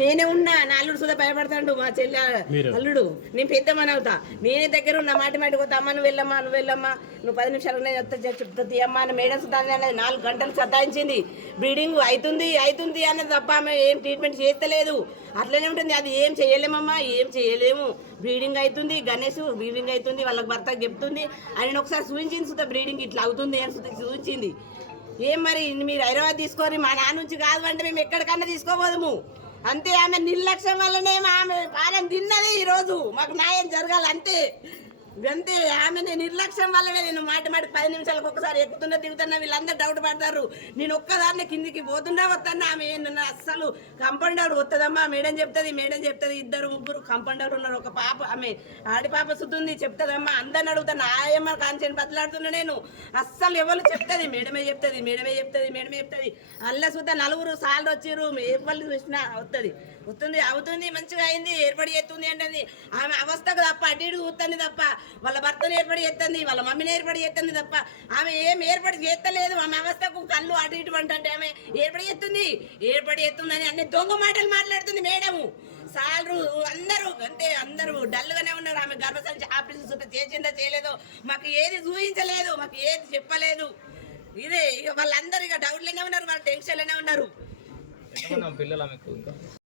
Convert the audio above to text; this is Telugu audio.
నేనే ఉన్నా నా అల్లుడు సుధా భయపడతాడు మా చెల్లి అల్లుడు నేను పెద్దమ్మని అవుతా నేనే దగ్గర ఉన్నా మాటి పోతా అమ్మ నువ్వు వెళ్ళమ్మా నువ్వు 10 నిమిషాలు చెప్తుంది అమ్మ అని మేడం సుధా 4 గంటలు సతాయించింది బ్లీడింగ్ అవుతుంది అన్నది తప్ప ఆమె ఏం ట్రీట్మెంట్ చేస్తలేదు అట్లనే ఉంటుంది అది ఏం చేయలేమమ్మా ఏం చేయలేము బ్లీడింగ్ అవుతుంది గణేష్ బ్లీడింగ్ అవుతుంది వాళ్ళకి భర్త చెప్తుంది ఆయన ఒకసారి చూపించింది సుధా బ్లీడింగ్ ఇట్లా అవుతుంది అని చూపించింది ఏం మరి మీరు హైదరాబాద్ తీసుకొని మా నాన్న నుంచి కాదు అంటే మేము ఎక్కడికన్నా తీసుకోబోదుము అంతే ఆమె నిర్లక్ష్యం వల్లనే ఆమె పాలన తిన్నది ఈరోజు మాకు న్యాయం జరగాలి అంతే అంతే ఆమె నిర్లక్ష్యం వల్లనే నేను మాటి 10 నిమిషాలకు ఒకసారి ఎక్కుతున్నా దిగుతున్నా వీళ్ళందరూ డౌట్ పడతారు నేను ఒక్కదాన్ని కిందికి పోతున్నా వస్తున్నా ఆమె నన్ను అస్సలు కంపౌండర్ వస్తుందమ్మా మేడం చెప్తుంది 2 3 కంపౌండర్ ఉన్నారు ఒక పాప ఆమె ఆడి పాప సుతుంది చెప్తుందమ్మా అందరిని అడుగుతాను ఆయమ్మ కాన్సెంట్ బతలాడుతున్నా నేను అస్సలు ఎవరు చెప్తుంది మేడమే చెప్తుంది అల్ల సుద్దా 4 సార్లు వచ్చిర్రు ఎవరు చూసినా వస్తుంది అవుతుంది మంచిగా అయింది ఏర్పడి చేస్తుంది అంటే ఆమె అవస్థకు తప్ప అటు ఇటు కూతుంది తప్ప వాళ్ళ భర్తను ఏర్పడి చేస్తుంది వాళ్ళ మమ్మీని ఏర్పడి చేస్తుంది తప్ప ఆమె ఏం ఏర్పడి చేస్తలేదు ఆమె అవస్థకు కళ్ళు అటు ఇటు అంటే ఆమె ఏర్పడి చేస్తుందని అన్ని దొంగ మాటలు మాట్లాడుతుంది మేడము సార్లు అందరూ డల్గానే ఉన్నారు ఆమె గర్భసంచి ఆపరేషన్ చేసిందో చేయలేదో మాకు ఏది చూపించలేదు మాకు ఏది చెప్పలేదు ఇదే ఇక వాళ్ళందరూ ఇక డౌట్లోనే ఉన్నారు వాళ్ళ టెన్షన్లోనే ఉన్నారు.